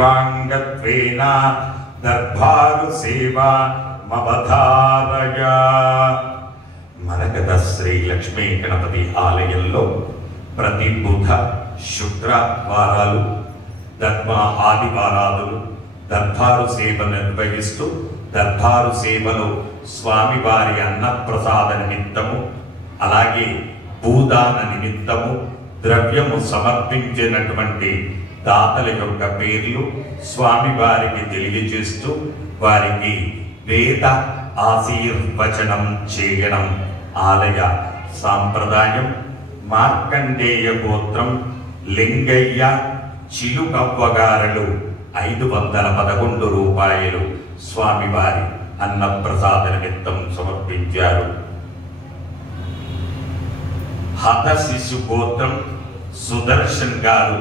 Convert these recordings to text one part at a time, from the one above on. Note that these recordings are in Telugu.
పాంగత్వేన దర్బారు సేవా మవధారయ. మరకత శ్రీ లక్ష్మీ గణపతి ఆలయంలో ప్రతి బుధ శుక్రవారాలు ధర్మ ఆదివారాలు దర్బారు సేవ నిర్వహిస్తూ దర్బారు సేవలో స్వామివారి అన్నప్రసాద నిమిత్తము అలాగే భూదాన నిమిత్తము ద్రవ్యము సమర్పించినటువంటి దాతల యొక్క పేర్లు స్వామివారికి తెలియజేస్తూ వారికి వేద ఆశీర్వచనం చేయడం ఆలయ సాంప్రదాయం. మార్కండేయ గోత్రం లింగయ్య చిలుకవ్వగారలు 511 రూపాయలు స్వామివారి అన్నప్రసాద నిమిత్తం సమర్పించారు. హత శిశు గోత్రం సుదర్శన్ గారు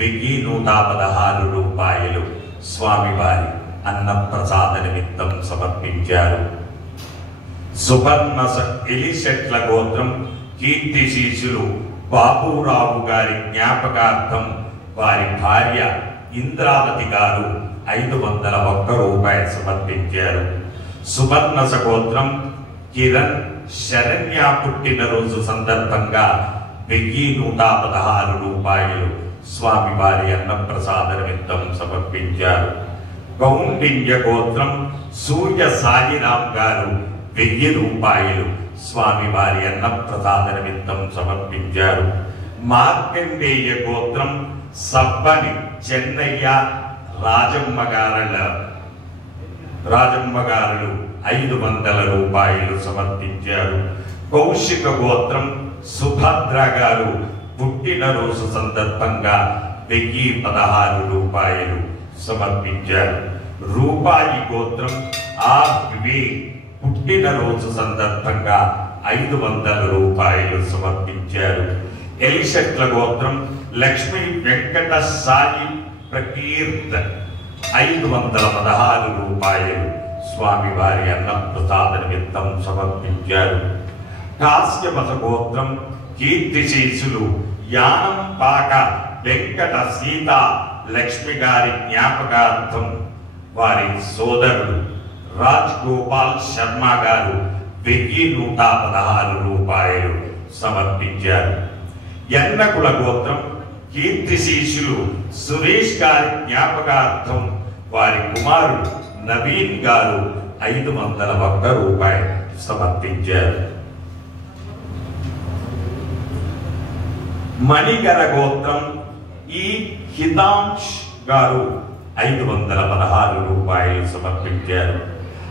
1116 రూపాయలు స్వామివారి అన్నప్రసాద నిమిత్తం సమర్పించారు. సువర్ణ ఎలిశెట్ల గోత్రం కీర్తి శిశులు బాబురావు గారి జ్ఞాపకార్థం వారి భార్య ఇంద్రావతి గారు 501 రూపాయలు సమర్పించారు. సువర్ణ గోత్రం కిరణ్ శరణ్య పుట్టినరోజు సందర్భంగా 1116 రూపాయలు స్వామివారి అన్నప్రసాద నిమిత్తం సమర్పించారు. కౌండిన్య గోత్రం సూర్య సాయిరామ్ గారు 1000 రూపాయలు స్వామివారి అన్నప్రసాద నిమిత్తం సమర్పించారు. మార్కండేయ గోత్రం సబ్బని చెన్నయ్య రాజమ్మ గారు 500 రూపాయలు సమర్పించారు. కౌశిక గోత్రం సుభద్ర గారు పుట్టినరోజు సందర్భంగా 1016 రూపాయలు సమర్పించారు. రూపాయి గోత్రం ఆర్వి పుట్టినరోజు సందర్భంగా 500 రూపాయలు సమర్పించారు. ఎలిశెట్ల గోత్రం లక్ష్మీ వెంకట సాయి ప్రకీర్త్ 516 రూపాయలు స్వామివారి అన్నప్రసాద నిమిత్తం సమర్పించారు. కాశ్యప గోత్రం కీర్తి శేషులు యానం పాక వెంకట సీత లక్ష్మి గారి జ్ఞాపకార్థం వారి సోదరుడు రాజ్ గోపాల్ శర్మ గారు 1116 రూపాయలు సమర్పించారు. ఎన్నకుల గోత్రం కీర్తి శిశులు సురేష్ గారి జ్ఞాపకార్థం వారి కుమారుడు నవీన్ గారు 501 రూపాయలు సమర్పించారు. మణిగర గోత్రం ఈ హితాంష్ గారు 516 రూపాయలు సమర్పించారు.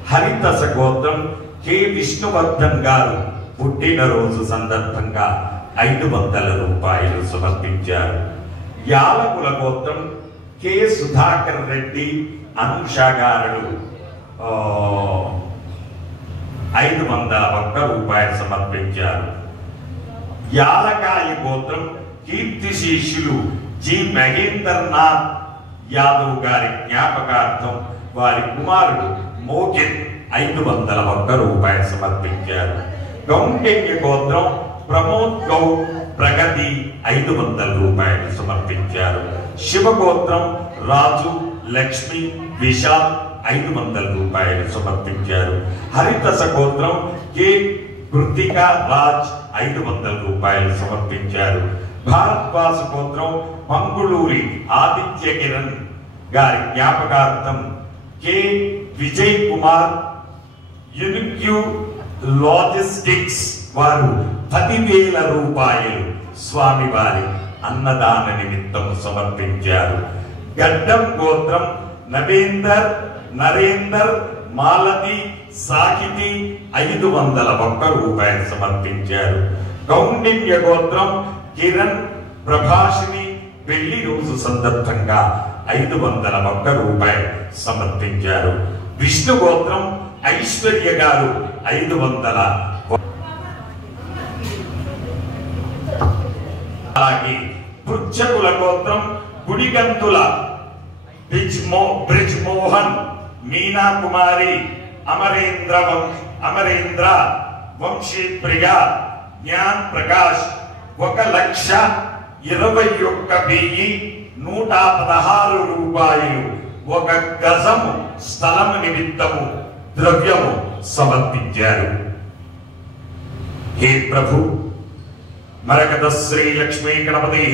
హరితస గోత్రం కె విష్ణువర్ధన్ గారు పుట్టినరోజు సందర్భంగా 500 రూపాయలు సమర్పించారు. యాలకుల గోత్రం కె సుధాకర్ రెడ్డి అనుష గారు 501 రూపాయలు సమర్పించారు. యాలకాయ గోత్రం కీర్తి శిశులు జి మహేంద్రనాథ్ యాదవ్ గారి జ్ఞాపకార్థం వారి కుమారుడు మోకిత్ 501 రూపాయలు సమర్పించారు. కౌండిన్య గోత్రం ప్రమోద్ గౌడ్ ప్రగతి 500 రూపాయలు సమర్పించారు. శివగోత్రం రాజు లక్ష్మి విశాల్ 500 రూపాయలు సమర్పించారు. హరితస గోత్రం కె కృతిక రాజ్ 500 రూపాయలు సమర్పించారు. భారద్వాస గోత్రం మంగుళూరి ఆదిత్య కిరణ్ గారి జ్ఞాపకార్థం K Vijay Kumar unique logistics వారు 10,000 రూపాయలు స్వామివారి అన్నదాన నిమిత్తం సమర్పించారు. గడ్డం గోత్రం నరేందర్ మాలతి సాహితి 501 రూపాయలు సమర్పించారు. కౌండిన్య గోత్రం కిరణ్ ప్రభాషిని పెళ్లి రోజు సందర్భంగా 501 రూపాయలు సమర్పించారు. విష్ణు గోత్రం ఐశ్వర్య గారు 500. అలాగే పృచ్ఛకుల గోత్రం గుడిగంతుల బ్రిజ్ మోహన్ మీనా కుమారి అమరేంద్ర వంశీ ప్రియ జ్ఞాన్ ప్రకాష్ 1,21,100 116 రూపాయలు ఒక గజము స్థలము నిమిత్తము ద్రవ్యము సమర్పించారు. హే ప్రభు, మరకత శ్రీ లక్ష్మీ గణపతి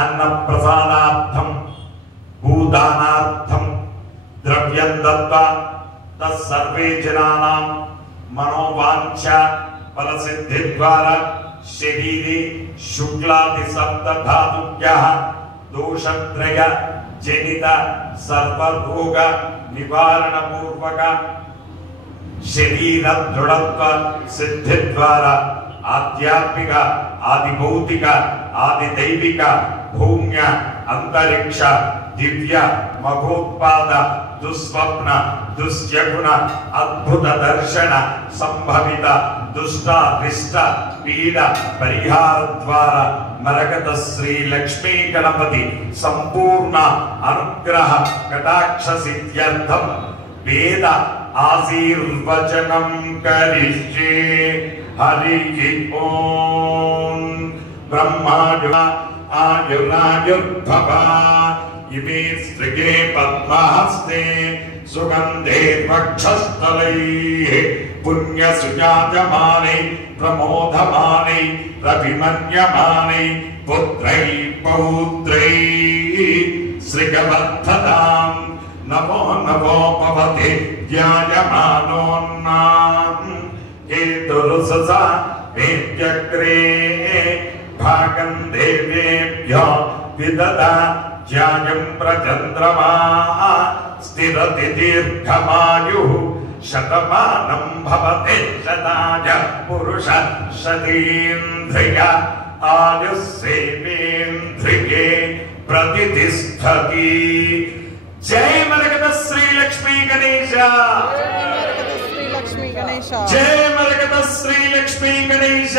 అన్న ప్రసాదార్థం భూదానార్థం ద్రవ్యం దత్వా తత్సర్వే జనానాం మనోవాంఛ ఫలసిద్ధి ద్వారా శరీరే శుక్లాది సప్తధాతుభ్యః దోషత్రయ జనిత సర్వరోగ నివారణ పూర్వక శరీర దృఢత్వ సిద్ధి ద్వారా ఆధ్యాత్మిక ఆది భౌతిక ఆది దైవిక భూమ్య అంతరిక్ష దివ్య మహోత్పాద దుస్వప్న దుశ్యగుణ అద్భుత దర్శన సంభవిత దుష్టారిష్ట పీడ పరిహార ద్వారా మరకత శ్రీ లక్ష్మీ గణపతి సంపూర్ణ అనుగ్రహ కటాక్ష సిద్ధ్యర్థం వేద ఆశీర్వచనం కరిష్యే. హరి ఓం. బ్రహ్మాయుర ఆయురాయుర్భవ ఇమే శ్రీగే పద్మహస్తే సుగంధే వక్షస్థలైః పుణ్యసుజాయమానై ప్రమోదమానై రవిమన్యమానై పుత్రై పౌత్రై శ్రీగవర్ధతాం నమో నమో భవతే ధ్యాయమానోన్నాం కేతురుససా వేద్యగ్రే భాగం దేవేభ్యో విదదా ధ్యాయం ప్రచంద్రమా స్థిరతి దీర్ఘమాయు శతమానం భవతే శతాయ పురుష శతేంద్రియ ఆయుస్సేవేంద్రియే ప్రతిష్టతి. జై మరకత శ్రీ లక్ష్మీ గణేశ, జై మరకత శ్రీ లక్ష్మీ గణేశ,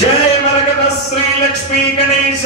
జై మరకత శ్రీ లక్ష్మీ గణేశ.